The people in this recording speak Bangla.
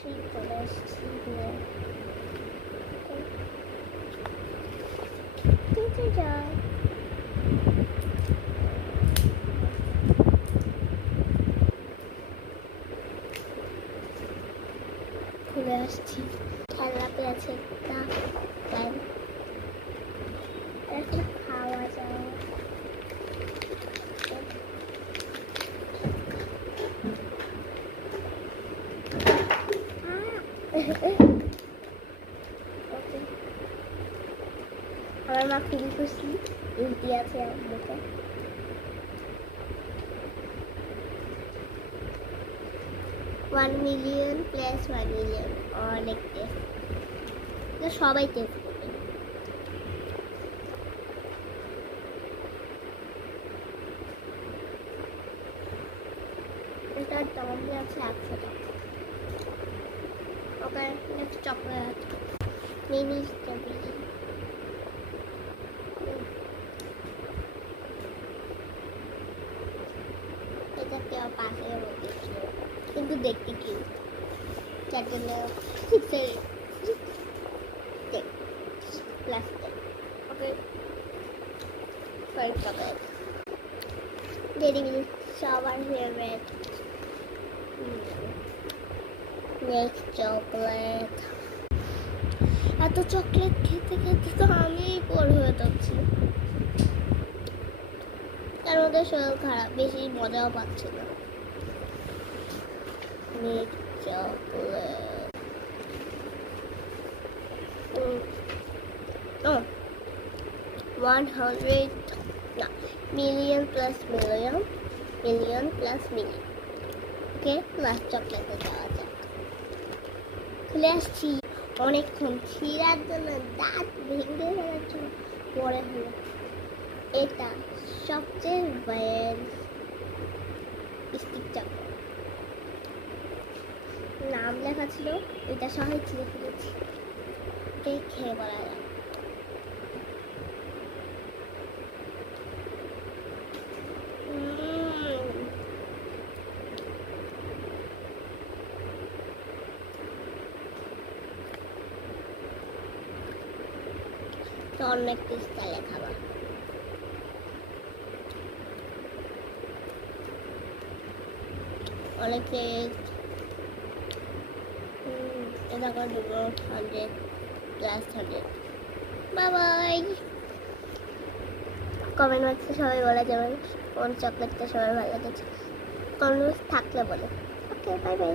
3 চলে এসেছি যাও ঘুরে আসছি। খেলা পেয়েছে একটা টাইম এখন খাওয়া যাওয়া আমার মা খুবই খুশি উল্টি আছে মুখে। $1 million + $1 million অনেক টেস্ট, সবাই টেস্ট করবে। এটার দাম আছে $100। Okay next chocolate mini strawberry. এটা কেউ পাশের মধ্যে ছিল কিন্তু দেখতে কি যার জন্য plastic. Okay five chocolate dairy milk সবার ফেভারিট। Next chocolate. এত চকলেট খেতে খেতে তো আমি বোর হয়ে যাচ্ছি, তার মধ্যে শরীর খারাপ, বেশি মজাও পাচ্ছি না। নেক্সট চকলেট 100 না million + million million + million। Okay last চকলেটে যাওয়া যাক। খুলে আসছি অনেকক্ষণ ছিঁড়ার জন্য, দাঁত ভেঙে ফেলার জন্য পরে হলো। এটা সবচেয়ে বেস্ট স্টিক চকলেট, নাম লেখা ছিল, এটা সবাই ছিঁড়ে ফেলেছি। খেয়ে বলা যায় তো অনেক স্টাইলে খাবার। অনেকে এটা করে দেবো 100 + 100। বাই। কমেন্ট বক্সে সবাই বলে যাবেন কোন চকলেটটা সবাই ভালো লেগেছে, কমেন্ট বক্স থাকলে বলে। Okay bye bye.